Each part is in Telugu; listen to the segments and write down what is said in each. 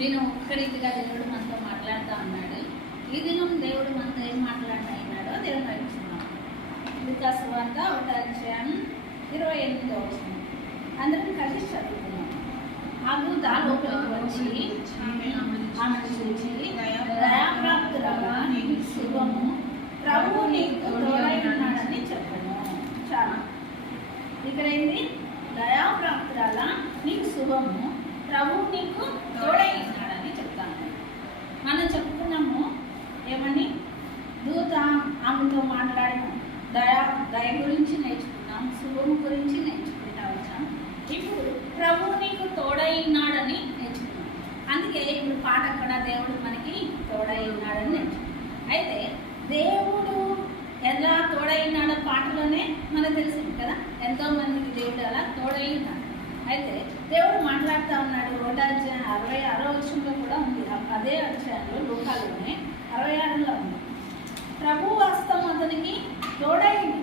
నేను ఒక్క రీతిగా దేవుడు మనతో మాట్లాడుతూ ఉన్నాడు. ఈ దినం దేవుడు మనతో ఏం మాట్లాడినాడో దేవుడు నేర్చుకున్నాం. లూకాసు వార్త 1:28 వస్తుంది. అందరం కలిసి చదువుకున్నాం. ఆ దూత లోపలికి వచ్చి ఆమెను చూచి, దయాప్రాప్తురాలా, నీకు శుభము, ప్రభువు నీకు తోడై ఉన్నాడని చెప్పను. చాలా ఇక్కడ ఏంటి? దయాప్రాప్తురాలా, నీకు శుభము, ప్రభువు నీకు తోడై ఉన్నాడని చెప్తాను. మనం చెప్పుకున్నాము ఏమని? దూత ఆమెతో మాట్లాడిన దయ గురించి నేర్చుకున్నాం, శుభము గురించి నేర్చుకుంటా వచ్చాం. ఇప్పుడు ప్రభువు నీకు తోడై ఉన్నాడని నేర్చుకున్నాం. అందుకే ఇప్పుడు పాట అక్కడ దేవుడు మనకి తోడై ఉన్నాడని నేర్చుకున్నాం. అయితే దేవుడు ఎలా తోడై ఉన్నాడో పాటలోనే మనకు తెలిసింది కదా. ఎంతో మందికి దేవుడు అలా తోడై ఉన్నాడు. అయితే దేవుడు మాట్లాడుతూ ఉన్నాడు. 66వ వచనంలో కూడా ఉంది. అదే అధ్యాయంలో లోకాల్లోనే 66లో ఉంది. ప్రభు హస్తం అతనికి తోడైంది.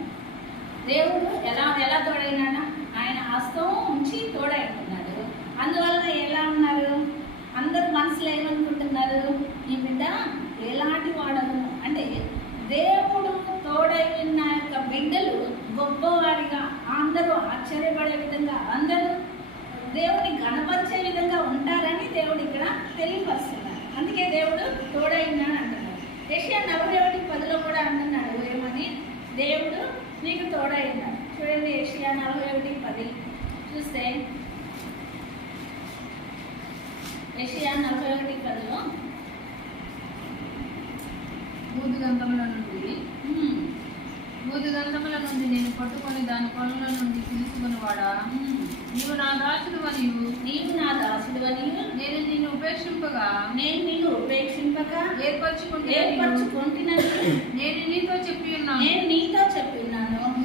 దేవుడు ఎలా తోడైనాడా? ఆయన హస్తం ఉంచి తోడైతున్నాడు. అందువల్ల ఎలా ఉన్నారు? అందరు మనసులో ఏమనుకుంటున్నారు? ఈ బిడ్డ ఎలాంటి వాడను అంటే దేవుడు తోడైన యొక్క బిడ్డలు గొప్పవాడిగా, అందరూ ఆశ్చర్యపడే విధంగా, అందరూ దేవుని గణపరిచే విధంగా ఉంటారని దేవుడు ఇక్కడ తెలియపరుస్తున్నాడు. అందుకే దేవుడు తోడైనాడు అంటున్నాడు. యెషయా 41:10 కూడా అంటున్నాడు ఏమని? దేవుడు నీకు తోడైనాడు. చూడండి, యెషయా 41:10 చూస్తే, యెషయా 41:10 బూదిగంధముల నుండి నేను పట్టుకొని దాని కొనల నుండి తీసుకుని వాడా, నీవు నా దాసుడు అనియు నేను నిన్ను ఉపేక్షింపగా ఏర్పరచుకుంటున్నాను. నేను నీతో చెప్పి ఉన్నాను.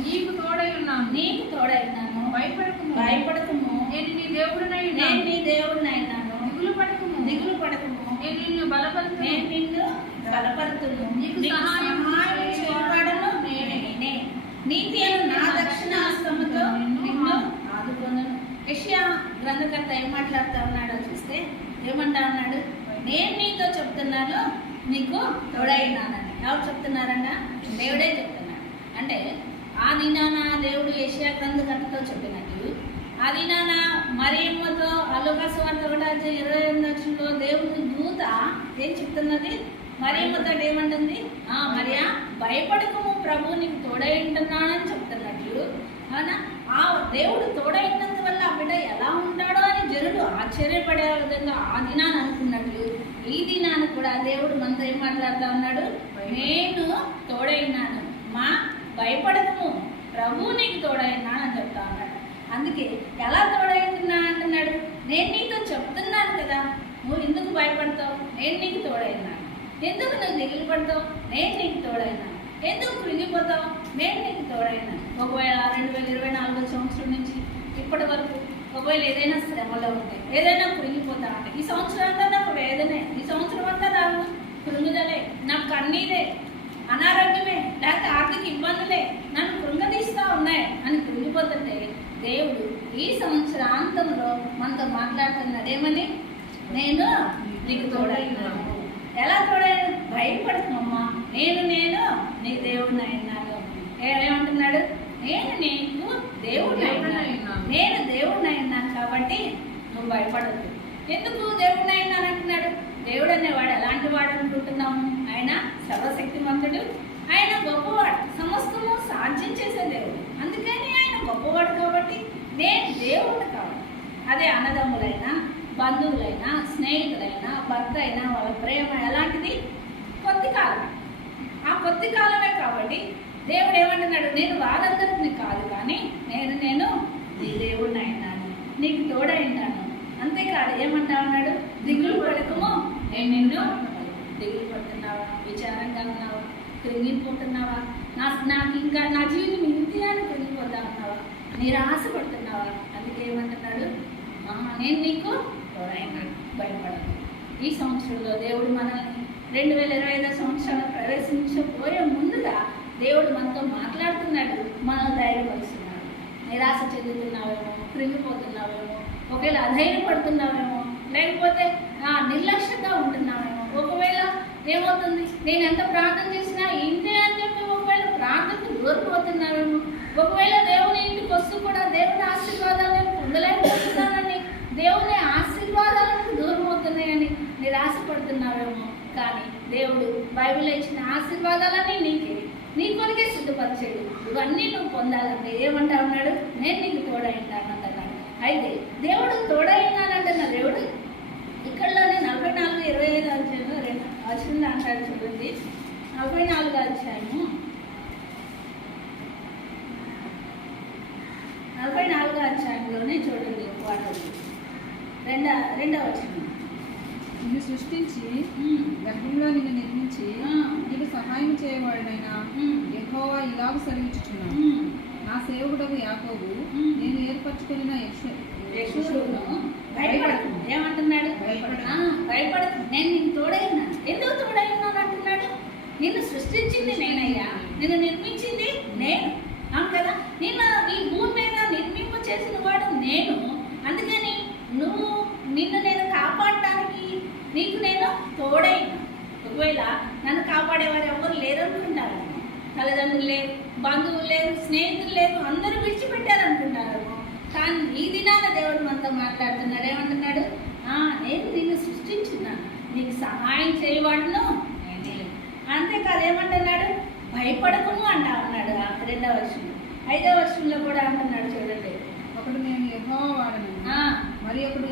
నీకు తోడై ఉన్నాను. భయపడకుము. నేను నీ దేవుడినైనాను. దిగులు పడకుము. నేను నిన్ను బలపరుతును. నీకు సహాయం చేయబడను నేనే. నీతి అను నా దక్షిణ హస్తముతో నిన్ను ఆదుకొనును. యెషయా గ్రంథకర్త ఏం మాట్లాడుతూ ఉన్నాడో చూస్తే ఏమంటా ఉన్నాడు? నేను నీతో చెప్తున్నాను, నీకు తోడైనానని. ఎవరు చెప్తున్నారన్న? దేవుడే చెప్తున్నాడు. అంటే ఆ దినాన దేవుడు యెషయా గ్రంథకర్తతో చెప్పినట్టు, ఆ దినాన మరియమ్మతో లూకాసు వార్త 1:28 దేవుడి దూత ఏం చెప్తున్నది? మరియమ్మతో ఏమంటుంది? మరియా, భయపడకము, ప్రభువు నీకు తోడై ఉంటున్నాడని చెప్తున్నట్లు. అవునా? ఆ దేవుడు తోడై ఉన్నందువల్ల ఆ బిడ్డ ఎలా ఉంటాడో అని జనులు ఆశ్చర్యపడే విధంగా ఆ దినాన్ని అనుకున్నట్లు ఈ దినాన్ని కూడా దేవుడు మనతో ఏం మాట్లాడుతూ ఉన్నాడు? నేను తోడైనాను, భయపడకము, ప్రభువు నీకు తోడైనాను అని చెప్తా ఉన్నాడు. అందుకే ఎలా తోడైతున్నా అంటున్నాడు? నేను నీతో చెప్తున్నాను కదా, నువ్వు ఎందుకు భయపడతావు? నేను నీకు తోడైనాను. ఎందుకు నువ్వు దిగులు పడతావు? నేను నీకు తోడైనాను. ఎందుకు కృంగిపోతావు? నేను నీకు తోడైనాను. ఒకవేళ 2024 సంవత్సరం నుంచి ఇప్పటి వరకు ఒకవేళ ఏదైనా శ్రమలో ఉంటే, ఏదైనా కృంగిపోతా అంటే, ఈ సంవత్సరం అంతా నాకు వేదనే, ఈ సంవత్సరం అంతా నాకు కృంగుదలే, నాకు కన్నీరే, అనారోగ్యమే, లేకపోతే ఆర్థిక ఇబ్బందులే నన్ను కృంగదీస్తూ ఉన్నాయి అని కృంగిపోతుంటే, దేవుడు ఈ సంవత్సరాంతంలో మనతో మాట్లాడుతున్నాడు ఏమని? నేను నీకు తోడైనాను. ఎలా తోడైనా? భయపడుతున్నామ్మా, నేను నీ దేవుడిని అయినాను. ఏమంటున్నాడు? నేను నీకు దేవుడిని అయినాను కాబట్టి నువ్వు భయపడద్దు. ఎందుకు దేవుడిని అయినాను అంటున్నాడు? దేవుడు అనేవాడు ఎలాంటి వాడు అనుకుంటున్నాము? ఆయన సర్వశక్తిమంతుడు, ఆయన గొప్పవాడు, సమస్తము సాధ్యం చేసే దేవుడు. అందుకని ఆయన గొప్పవాడు కాబట్టి నేను దేవుడు కావాలి. అదే అన్నదమ్ములైనా, బంధువులైనా, స్నేహితులైనా, భర్త అయినా, వాళ్ళ ప్రేమ ఎలాంటిది? కొద్ది కాలం. ఆ కొద్ది కాలమే కాబట్టి దేవుడు ఏమంటున్నాడు? నేను వాళ్ళందరినీ కాదు, కానీ నేను నీ దేవుడిని అయినాను, నీకు తోడైనాను. అంతేకాదు ఏమంటా ఉన్నాడు? దిగులు పడకము, నేను నిన్ను. దిగులు పడుతున్నావా? విచారంగా ఉన్నావా? కృంగిపోతున్నావా? నాకు ఇంకా నా జీవితం ఇంతే అని కృంగిపోతా ఉన్నావా? నిరాశ పడుతున్నావా? అందుకే ఏమంటున్నాడు? నేను నీకు తోడైనాడు, భయపడను. ఈ సంవత్సరంలో దేవుడు మనల్ని 2025 సంవత్సరాలు ప్రవేశించబోయే ముందుగా దేవుడు మనతో మాట్లాడుతున్నాడు, మనల్ని ధైర్యపరుస్తున్నాడు. నిరాశ చెందుతున్నావేమో, కృంగిపోతున్నావేమో, ఒకవేళ అధైర్యపడుతున్నావేమో, లేకపోతే నిర్లక్ష్యంగా ఉంటున్నామేమో. ఒకవేళ ఏమవుతుంది, నేను ఎంత ప్రార్థన చేసినా ఇంతే అని చెప్పి ఒకవేళ ప్రార్థనకు దూరపోతున్నామేమో. ఒకవేళ దేవుని ఇంటికి వస్తూ కూడా దేవుని ఆశీర్వాదాలు నేను పొందలేకపోతున్నానని, దేవుని ఆశీర్వాదాలకు దూరం అవుతున్నాయని నిరాశపడుతున్నావేమో. కానీ దేవుడు బైబిల్లో ఇచ్చిన ఆశీర్వాదాలన్నీ నీ కొరికే సిద్ధపరిచేది. ఇవన్నీ నువ్వు పొందాలంటే ఏమంటా ఉన్నాడు, నేను నీకు తోడై ఉంటానంటున్నాడు. అయితే దేవుడు తోడై ఉన్నానంటున్న దేవుడు ఇక్కడలోనే 44:25 అధ్యాయంలో 2 వచ్చింది అంటాడు చూడండి. 44 అధ్యాయము 44 అధ్యాయంలోనే చూడండి వాటి రెండవ వచనం. నిన్ను సృష్టించి గర్భంలో నిన్ను నిర్మించి నీకు సహాయం చేయవాడైన యెహోవా ఇలాగ సెలవిచ్చుచున్నాడు, నా సేవకుడకు యాకోబు నేను ఏర్పరచుకున్న యెషూరును భయపడకు. ఏమంటున్నాడు? భయపడకు, నేను నీకు తోడైనా. ఎందుకు తోడైనాను అంటున్నాడు? నిన్ను సృష్టించింది నేనయ్యా, నిన్ను నిర్మించింది నేను. అవును కదా, నిన్ను ఈ భూమి మీద నిర్మింప చేసిన వాడు నేను. అందుకని నిన్ను నేను కాపాడటానికి నీకు నేను తోడైనా. ఒకవేళ నన్ను కాపాడేవారు ఎవరు లేరు అనుకుంటారు, తల్లిదండ్రులు లేరు, బంధువులు లేరు, స్నేహితులు లేరు, అందరూ విడిచిపెట్టారు అనుకుంటారు. కానీ ఈ దినాన దేవుడు మనతో మాట్లాడుతున్నాడు. ఏమంటున్నాడు? నేను నిన్ను సృష్టించున్నాను, నీకు సహాయం చేయవాడును నేనే. అంతేకాదు, ఏమంటున్నాడు? భయపడకును అంటా ఉన్నాడు 2వ వర్షంలో. 5వ వర్షంలో కూడా అంటున్నాడు చూడండి, ఒకడు నేను యెహోవా వాడను, మరి ఒకడు